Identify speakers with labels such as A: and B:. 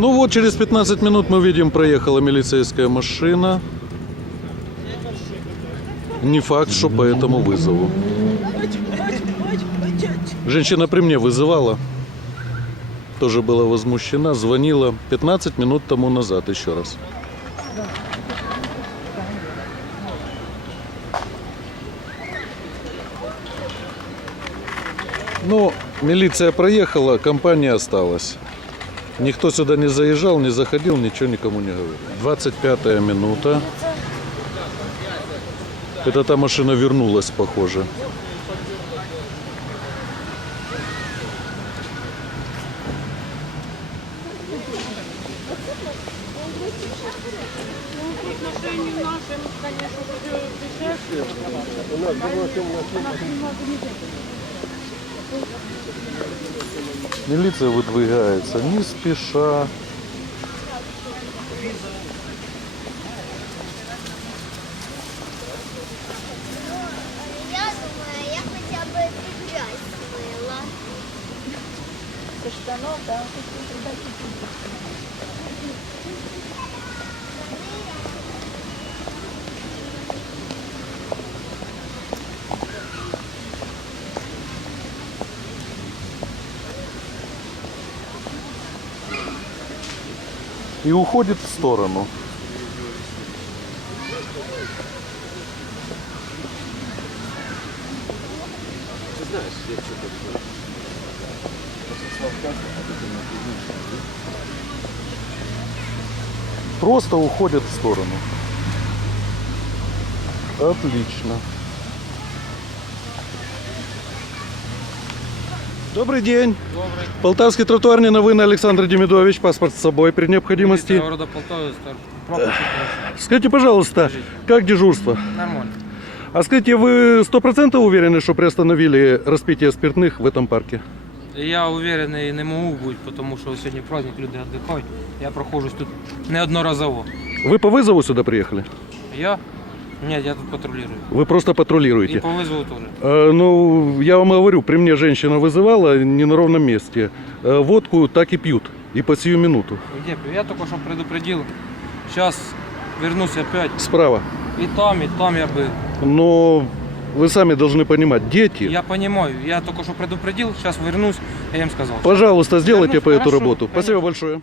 A: Ну вот, через 15 минут мы видим, проехала милицейская машина. Не факт, что по этому вызову. Женщина при мне вызывала. Тоже была возмущена, звонила 15 минут тому назад еще раз. Ну, милиция проехала, компания осталась. Никто сюда не заезжал, не заходил, ничего никому не говорил. 25 минута. Это та машина вернулась, похоже. Милиция выдвигается не спеша.
B: Я думаю, я хотя бы грязь смыла.
C: Со штанов, да.
A: И уходит в сторону. Просто уходит в сторону. Отлично. Добрый день.
D: Добрый.
A: Полтавский тротуар не новины Александр Демидович. Паспорт с собой при необходимости.
D: Города Полтавы.
A: Скажите, пожалуйста, как дежурство?
D: Нормально.
A: А скажите, вы сто процентов уверены, что приостановили распитие спиртных в этом парке?
D: Я уверений не можу бути, тому що сьогодні праздник, люди віддихають. Я проходжусь тут неодноразово.
A: Вы по вызову сюда приехали?
D: Я? Ні, я тут патрулюю.
A: Вы просто
D: І
A: патрулируете?
D: по визову теж.
A: Э, ну, я вам говорю, при мне женщина вызывала не на ровном месте. Э, водку так и пьют. И по сию минуту.
D: Где? Я тільки що предупредил. Зараз вернусь опять.
A: Справа.
D: І там, і там я би.
A: Но вы сами должны понимать, дети,
D: Я понимаю. Я тільки що предупредил, зараз вернусь, я їм сказав.
A: пожалуйста, сделайте
D: Ну,
A: по эту
D: хорошо,
A: работу. Спасибо
D: конечно.
A: большое.